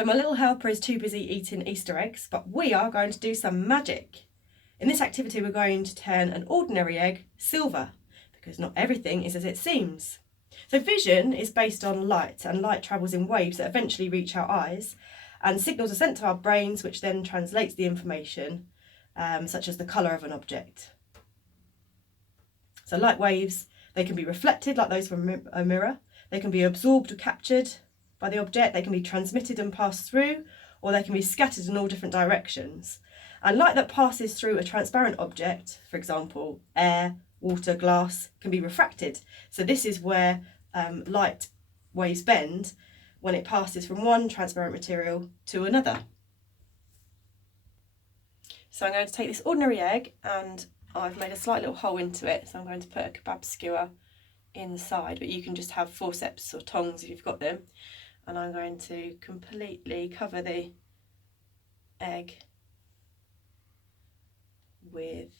So my little helper is too busy eating Easter eggs, but we are going to do some magic. In this activity, we're going to turn an ordinary egg silver, because not everything is as it seems. So vision is based on light, and light travels in waves that eventually reach our eyes, and signals are sent to our brains, which then translates the information, such as the colour of an object. So light waves, they can be reflected like those from a mirror, they can be absorbed or captured by the object, they can be transmitted and passed through, or they can be scattered in all different directions. And light that passes through a transparent object, for example, air, water, glass, can be refracted. So this is where light waves bend when it passes from one transparent material to another. So I'm going to take this ordinary egg, and I've made a slight little hole into it, so I'm going to put a kebab skewer inside, but you can just have forceps or tongs if you've got them. And I'm going to completely cover the egg with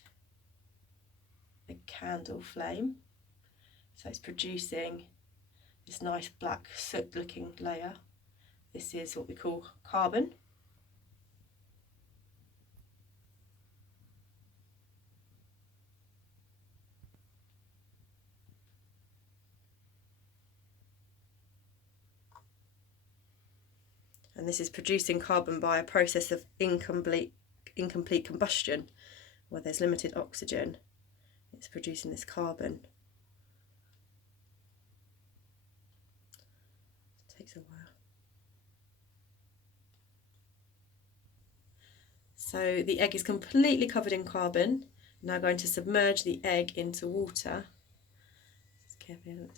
a candle flame, so it's producing this nice black soot looking layer. This is what we call carbon. And this is producing carbon by a process of incomplete combustion, where there's limited oxygen. It's producing this carbon. It takes a while. So the egg is completely covered in carbon. I'm now going to submerge the egg into water. Just carefully, you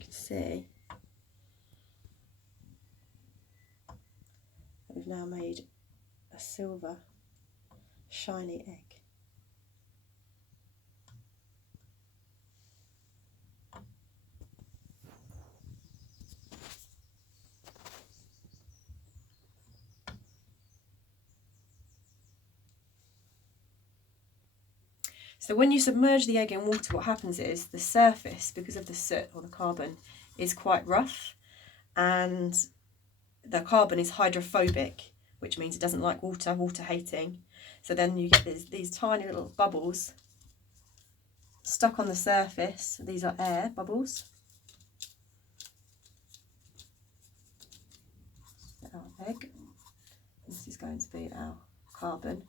can see. We've now made a silver, shiny egg. So when you submerge the egg in water, what happens is the surface, because of the soot or the carbon, is quite rough, and the carbon is hydrophobic, which means it doesn't like water, water hating. So then you get these tiny little bubbles stuck on the surface. These are air bubbles. Our egg. This is going to be our carbon,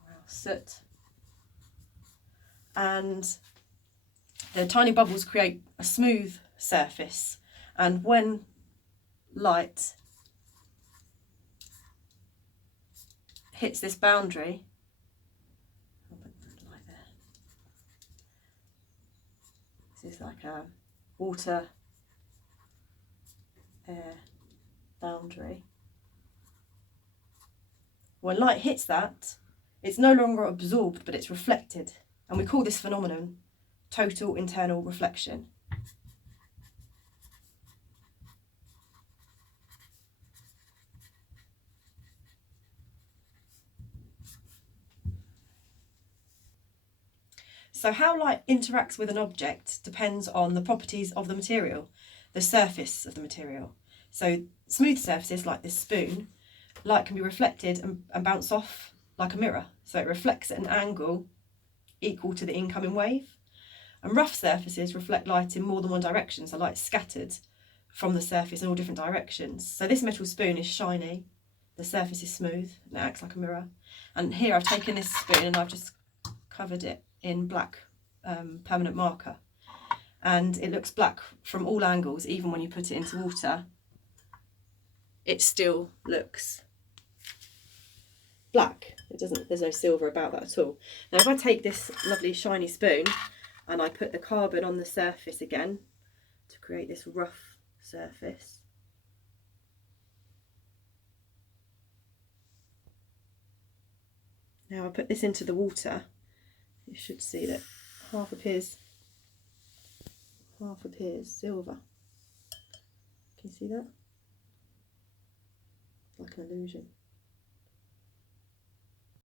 or our soot. And the tiny bubbles create a smooth surface, and when light hits this boundary, I'll put the light there. This is like a water air boundary. When light hits that, it's no longer absorbed, but it's reflected, and we call this phenomenon total internal reflection. So how light interacts with an object depends on the properties of the material, the surface of the material. So smooth surfaces like this spoon, light can be reflected and bounce off like a mirror. So it reflects at an angle equal to the incoming wave. And rough surfaces reflect light in more than one direction, so light's scattered from the surface in all different directions. So this metal spoon is shiny, the surface is smooth, and it acts like a mirror. And here I've taken this spoon and I've just covered it in black permanent marker, and it looks black from all angles. Even when you put it into water, it still looks black. There's no silver about that at all. Now if I take this lovely shiny spoon and I put the carbon on the surface again to create this rough surface, now I put this into the water, you should see that half appears silver. Can you see that? Like an illusion.